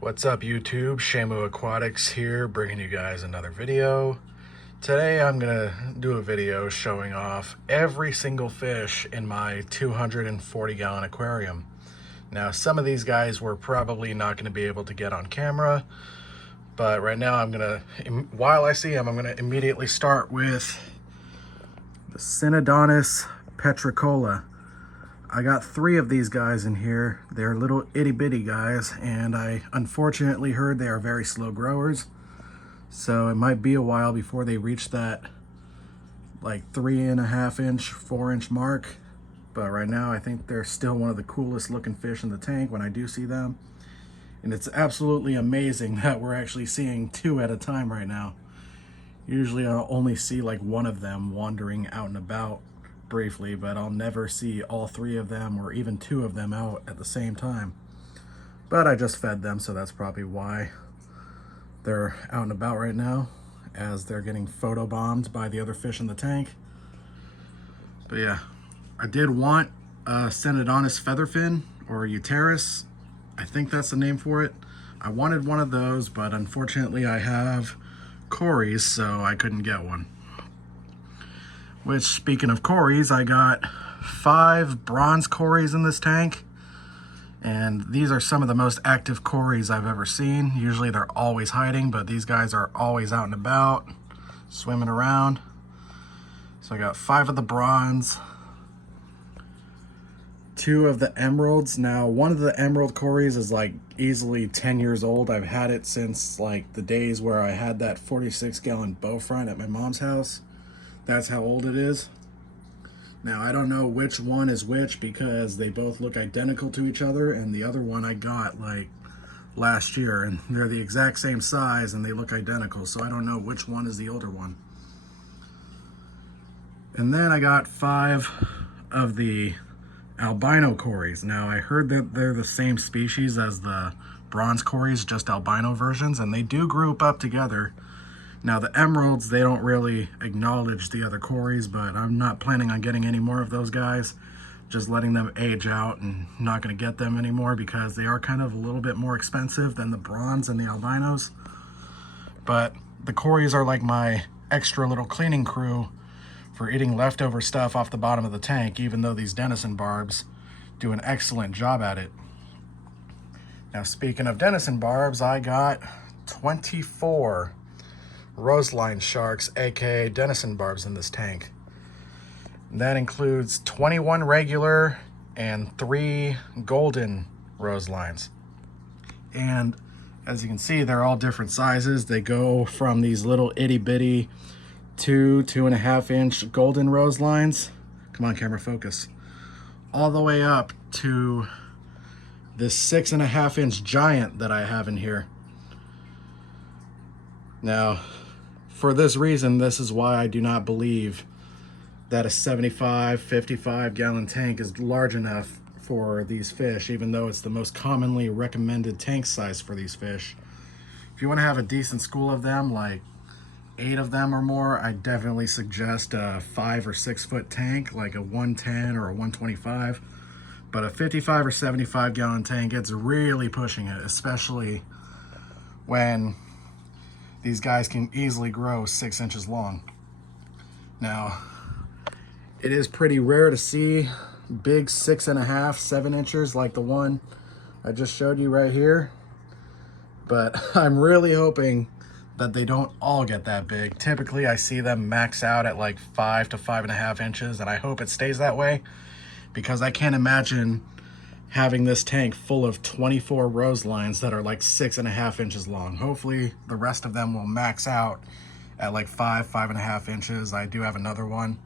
What's up YouTube? Shamu Aquatics here, bringing you guys another video. Today I'm gonna do a video showing off every single fish in my 240 gallon aquarium. Now some of these guys we're probably not gonna be able to get on camera, but right now while I see them, I'm gonna immediately start with the Synodontis Petricolas. I got 3 of these guys in here. They're little itty bitty guys, and I unfortunately heard they are very slow growers. So it might be a while before they reach that like 3.5 inch, 4 inch mark. But right now I think they're still one of the coolest looking fish in the tank when I do see them. And it's absolutely amazing that we're actually seeing 2 at a time right now. Usually I'll only see like one of them wandering out and about briefly, but I'll never see all 3 of them or even 2 of them out at the same time. But I just fed them, so that's probably why they're out and about right now, as they're getting photobombed by the other fish in the tank. But yeah, I did want a Synodontis featherfin or Euteris. I think that's the name for it. I wanted one of those, but unfortunately I have Cories, so I couldn't get one. Which, speaking of Cories, I got 5 bronze Cories in this tank. And these are some of the most active Cories I've ever seen. Usually they're always hiding, but these guys are always out and about, swimming around. So I got 5 of the bronze, 2 of the emeralds. Now, one of the emerald Cories is like easily 10 years old. I've had it since like the days where I had that 46 gallon bow front at my mom's house. That's how old it is. Now, I don't know which one is which because they both look identical to each other, and the other one I got like last year, and they're the exact same size and they look identical, so I don't know which one is the older one. And then I got 5 of the albino Cories. Now, I heard that they're the same species as the bronze Cories, just albino versions, and they do group up together. Now the emeralds, they don't really acknowledge the other Cories, but I'm not planning on getting any more of those guys. Just letting them age out and not going to get them anymore because they are kind of a little bit more expensive than the bronze and the albinos. But the Cories are like my extra little cleaning crew for eating leftover stuff off the bottom of the tank, even though these Denison barbs do an excellent job at it. Now speaking of Denison barbs, I got 24 Roseline sharks, aka Denison barbs, in this tank. That includes 21 regular and 3 golden Roselines. And as you can see, they're all different sizes. They go from these little itty bitty 2.5 inch golden Roselines. Come on, camera, focus. All the way up to this 6.5 inch giant that I have in here. Now, for this reason, this is why I do not believe that a 75, 55 gallon tank is large enough for these fish, even though it's the most commonly recommended tank size for these fish. If you want to have a decent school of them, like 8 of them or more, I definitely suggest a 5 or 6 foot tank, like a 110 or a 125. But a 55 or 75 gallon tank, it's really pushing it, especially when these guys can easily grow 6 inches long. Now, it is pretty rare to see big 6.5, 7 inches like the one I just showed you right here. But I'm really hoping that they don't all get that big. Typically, I see them max out at like 5 to 5.5 inches, and I hope it stays that way because I can't imagine having this tank full of 24 Roselines that are like 6.5 inches long. Hopefully the rest of them will max out at like 5.5 inches. I do have another one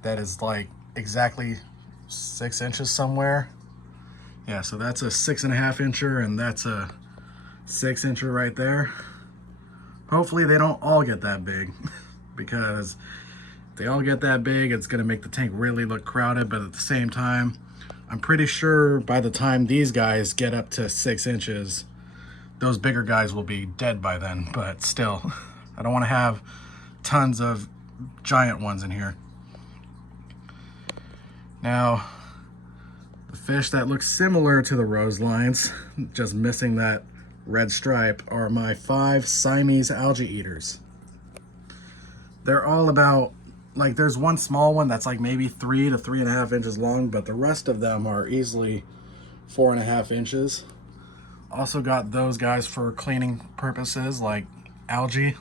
that is like exactly 6 inches somewhere. Yeah, so that's a 6.5 incher and that's a 6 incher right there. Hopefully they don't all get that big because if they all get that big, it's gonna make the tank really look crowded, but at the same time, I'm pretty sure by the time these guys get up to 6 inches, those bigger guys will be dead by then. But still, I don't want to have tons of giant ones in here. Now, the fish that looks similar to the Roselines, just missing that red stripe are my 5 Siamese algae eaters. They're all about, like, there's one small one that's like maybe 3 to 3.5 inches long, but the rest of them are easily 4.5 inches. Also got those guys for cleaning purposes, like algae,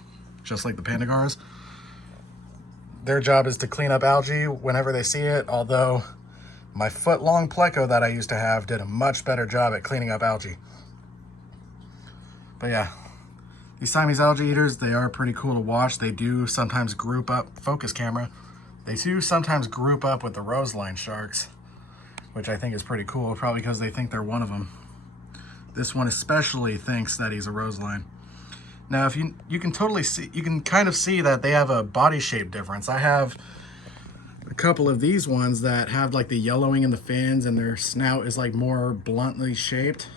just like the Panda Garras. Their job is to clean up algae whenever they see it, although my foot-long pleco that I used to have did a much better job at cleaning up algae. But yeah, these Siamese algae eaters, they are pretty cool to watch. They do sometimes group up, focus camera, they do sometimes group up with the Roseline sharks, which I think is pretty cool, probably because they think they're one of them. This one especially thinks that he's a Roseline. Now, if you can totally see, you can kind of see that they have a body shape difference. I have a couple of these ones that have like the yellowing in the fins and their snout is like more bluntly shaped,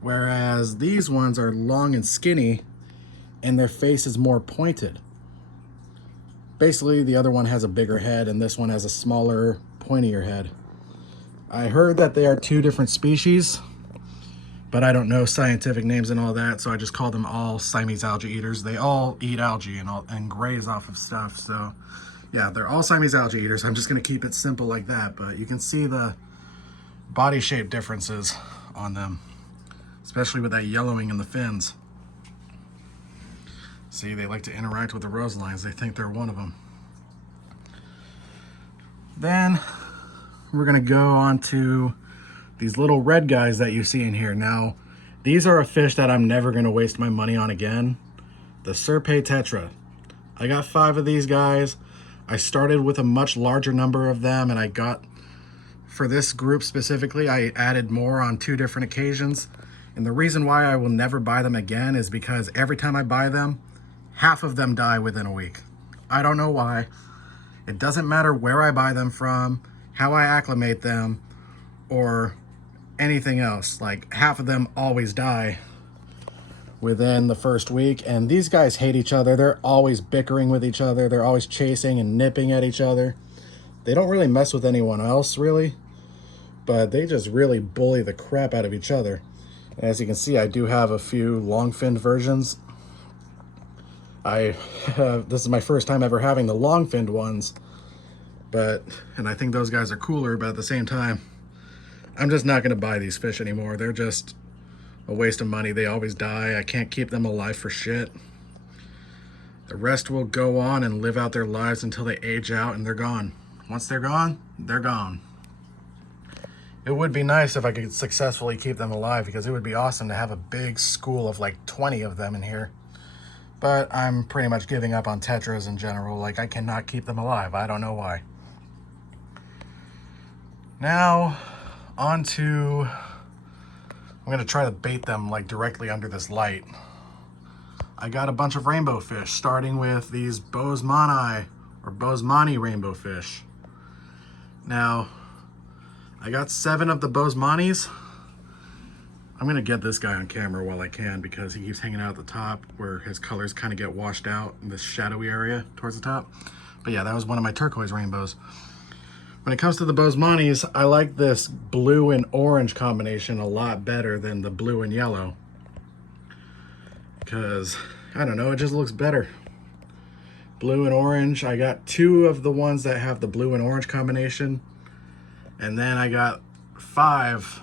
whereas these ones are long and skinny and their face is more pointed. Basically, the other one has a bigger head and this one has a smaller, pointier head. I heard that they are 2 different species, but I don't know scientific names and all that, so I just call them all Siamese algae eaters. They all eat algae and graze off of stuff, so yeah, they're all Siamese algae eaters. I'm just gonna keep it simple like that, but you can see the body shape differences on them, especially with that yellowing in the fins. See, they like to interact with the Roselines. They think they're one of them. Then we're gonna go on to these little red guys that you see in here. Now, these are a fish that I'm never gonna waste my money on again. The Serpae Tetras. I got 5 of these guys. I started with a much larger number of them, and I got, for this group specifically, I added more on 2 different occasions. And the reason why I will never buy them again is because every time I buy them, half of them die within a week. I don't know why. It doesn't matter where I buy them from, how I acclimate them, or anything else. Like, half of them always die within the first week, and these guys hate each other. They're always bickering with each other. They're always chasing and nipping at each other. They don't really mess with anyone else, really, but they just really bully the crap out of each other. And as you can see, I do have a few long-finned versions. This is my first time ever having the long-finned ones, and I think those guys are cooler, but at the same time, I'm just not gonna buy these fish anymore. They're just a waste of money. They always die. I can't keep them alive for shit. The rest will go on and live out their lives until they age out and they're gone. Once they're gone, they're gone. It would be nice if I could successfully keep them alive, because it would be awesome to have a big school of like 20 of them in here. But I'm pretty much giving up on tetras in general. Like, I cannot keep them alive. I don't know why. Now, on to, I'm gonna try to bait them like directly under this light. I got a bunch of rainbow fish, starting with these Boesemani or Boesemani rainbow fish. Now, I got 7 of the Boesemanis. I'm gonna get this guy on camera while I can, because he keeps hanging out at the top where his colors kind of get washed out in this shadowy area towards the top. But yeah, that was one of my turquoise rainbows. When it comes to the Boesemanis, I like this blue and orange combination a lot better than the blue and yellow, because, I don't know, it just looks better. Blue and orange. I got 2 of the ones that have the blue and orange combination, and then I got 5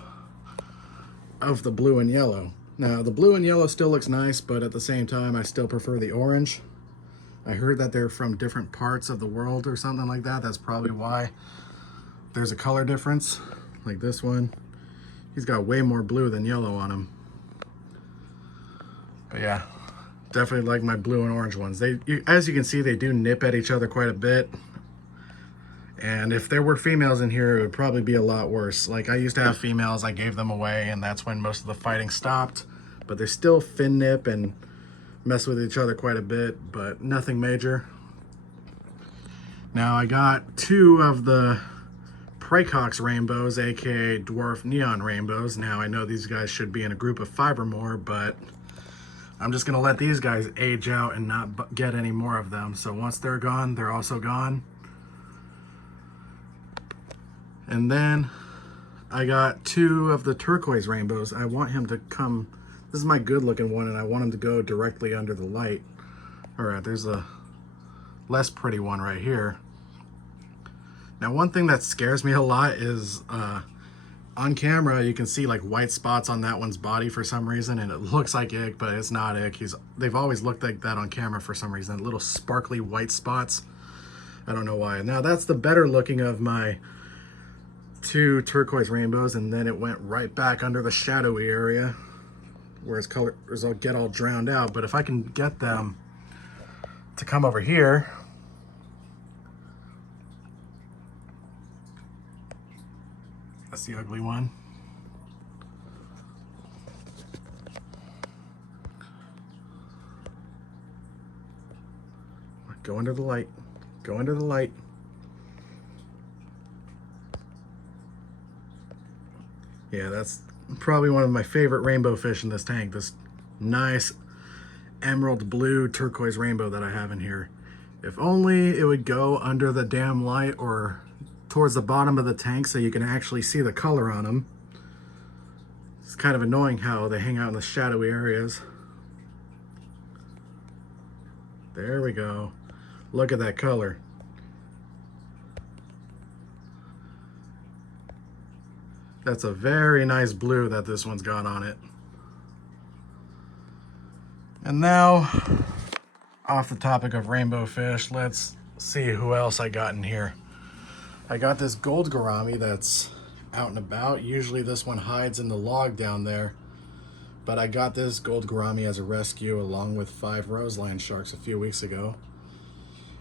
of the blue and yellow. Now, the blue and yellow still looks nice, but at the same time, I still prefer the orange. I heard that they're from different parts of the world or something like that. That's probably why there's a color difference. Like this one, he's got way more blue than yellow on him. But yeah, definitely like my blue and orange ones. As you can see, they do nip at each other quite a bit. And if there were females in here, it would probably be a lot worse. Like, I used to have females, I gave them away, and that's when most of the fighting stopped. But they still fin nip and mess with each other quite a bit, but nothing major. Now, I got 2 of the Praecox rainbows, aka dwarf neon rainbows. Now, I know these guys should be in a group of 5 or more, but I'm just gonna let these guys age out and not get any more of them. So once they're gone, they're also gone. And then I got 2 of the turquoise rainbows. I want him to come This is my good looking one, and I want him to go directly under the light. All right, there's a less pretty one right here. Now, one thing that scares me a lot is on camera, you can see like white spots on that one's body for some reason, and it looks like ick, but it's not ick. They've always looked like that on camera for some reason, little sparkly white spots. I don't know why. Now, that's the better looking of my 2 turquoise rainbows, and then it went right back under the shadowy area where its colors will get all drowned out. But if I can get them to come over here, that's the ugly one. Go under the light. Go under the light. Yeah, that's probably one of my favorite rainbow fish in this tank. This nice emerald blue turquoise rainbow that I have in here. If only it would go under the damn light or towards the bottom of the tank so you can actually see the color on them. It's kind of annoying how they hang out in the shadowy areas. There we go. Look at that color. That's a very nice blue that this one's got on it. And now, off the topic of rainbow fish, let's see who else I got in here. I got this gold gourami that's out and about. Usually this one hides in the log down there, but I got this gold gourami as a rescue along with 5 Roseline sharks a few weeks ago.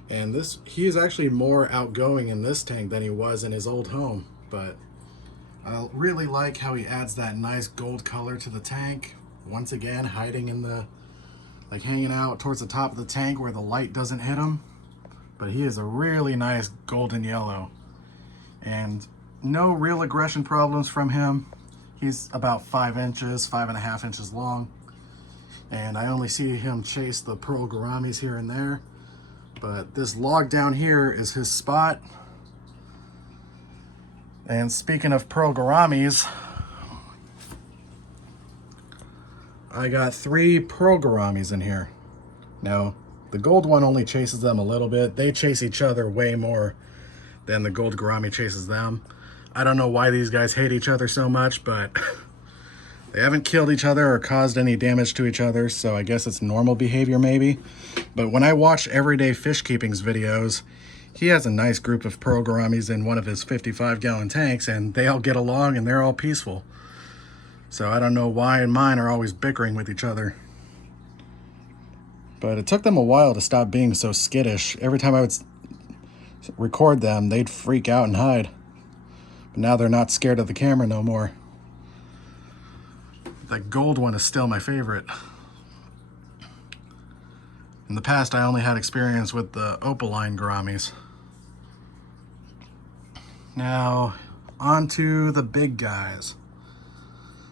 And he is actually more outgoing in this tank than he was in his old home, but I really like how he adds that nice gold color to the tank. Once again, hiding in the, like hanging out towards the top of the tank where the light doesn't hit him. But he is a really nice golden yellow. And no real aggression problems from him. He's about 5 inches, 5.5 inches long. And I only see him chase the pearl gouramis here and there. But this log down here is his spot. And speaking of pearl gouramis, I got 3 pearl gouramis in here. Now, the gold one only chases them a little bit. They chase each other way more than the gold gourami chases them. I don't know why these guys hate each other so much, but they haven't killed each other or caused any damage to each other, so I guess it's normal behavior maybe. But when I watch Everyday Fish Keeping's videos, he has a nice group of pearl gouramis in one of his 55-gallon tanks, and they all get along and they're all peaceful. So I don't know why mine are always bickering with each other. But it took them a while to stop being so skittish. Every time I would record them, they'd freak out and hide. But now they're not scared of the camera no more. That gold one is still my favorite. In the past, I only had experience with the opaline gouramis. Now, on to the big guys.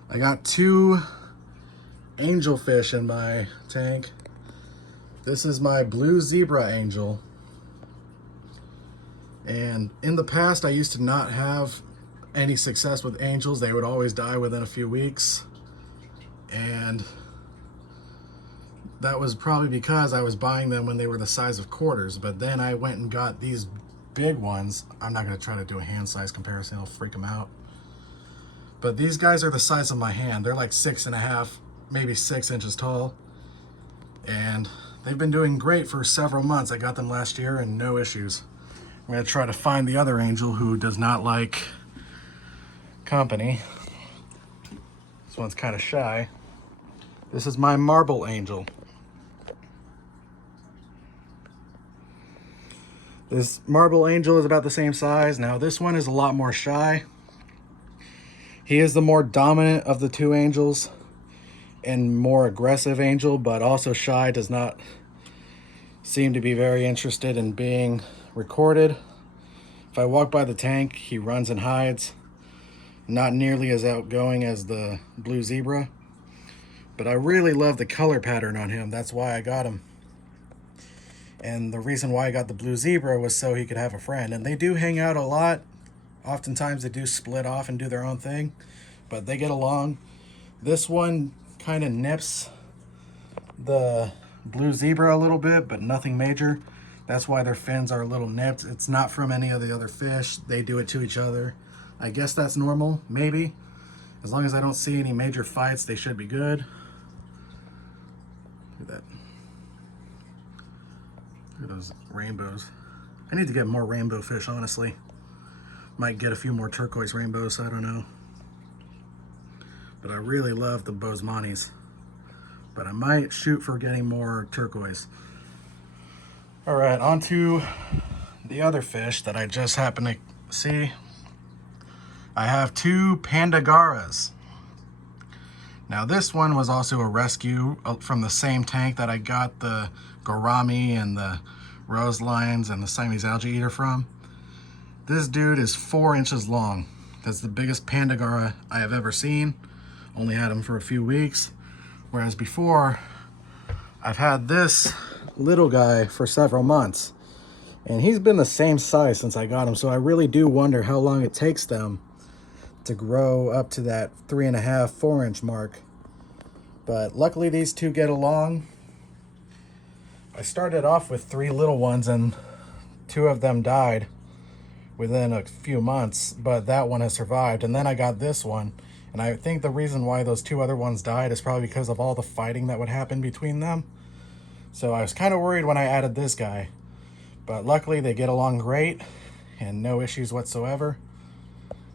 I got 2 angelfish in my tank. This is my blue zebra angel. And in the past, I used to not have any success with angels. They would always die within a few weeks. And that was probably because I was buying them when they were the size of quarters. But then I went and got these big ones. I'm not going to try to do a hand size comparison. It'll freak them out. But these guys are the size of my hand. They're like 6.5, maybe 6 inches tall. And they've been doing great for several months. I got them last year and no issues. I'm going to try to find the other angel who does not like company. This one's kind of shy. This is my marble angel. This marble angel is about the same size. Now this one is a lot more shy. He is the more dominant of the 2 angels and more aggressive angel, but also shy, does not seem to be very interested in being recorded. If I walk by the tank, he runs and hides. Not nearly as outgoing as the blue zebra, but I really love the color pattern on him. That's why I got him. And the reason why I got the blue zebra was so he could have a friend. And they do hang out a lot. Oftentimes they do split off and do their own thing, but they get along. This one kind of nips the blue zebra a little bit, but nothing major. That's why their fins are a little nipped. It's not from any of the other fish. They do it to each other. I guess that's normal, maybe. As long as I don't see any major fights, they should be good. Look at that. Look at those rainbows. I need to get more rainbow fish, honestly. Might get a few more turquoise rainbows, I don't know. But I really love the Boesemanis. But I might shoot for getting more turquoise. All right, on to the other fish that I just happened to see. I have two Panda Garras. Now this one was also a rescue from the same tank that I got the Gouramis and the Roselines and the Siamese algae eater from. This dude is 4 inches long. That's the biggest Panda Garra I have ever seen. Only had him for a few weeks. Whereas before, I've had this little guy for several months. And he's been the same size since I got him. So I really do wonder how long it takes them to grow up to that 3.5, 4 inch mark. But luckily these two get along. I started off with 3 little ones and 2 of them died within a few months, but that one has survived. And then I got this one. And I think the reason why those 2 other ones died is probably because of all the fighting that would happen between them. So I was kind of worried when I added this guy. But luckily they get along great and no issues whatsoever.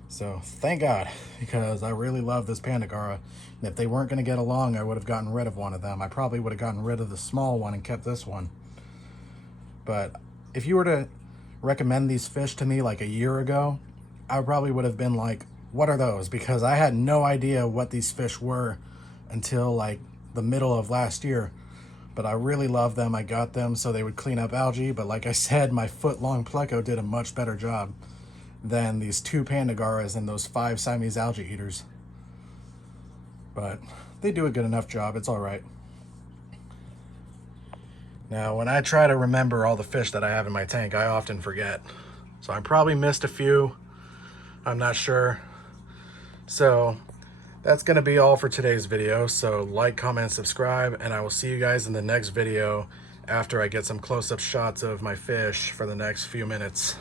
So thank God, because I really love this Panda Garra. And if they weren't going to get along, I would have gotten rid of one of them. I probably would have gotten rid of the small one and kept this one. But if you were to recommend these fish to me like a year ago, I probably would have been like, what are those? Because I had no idea what these fish were until like the middle of last year. But I really love them. I got them so they would clean up algae. But like I said, my foot-long pleco did a much better job than these 2 Panda Garras and those 5 Siamese algae eaters. But they do a good enough job. It's all right. Now, when I try to remember all the fish that I have in my tank, I often forget. So I probably missed a few. I'm not sure. So that's going to be all for today's video. So like, comment, subscribe, and I will see you guys in the next video after I get some close-up shots of my fish for the next few minutes.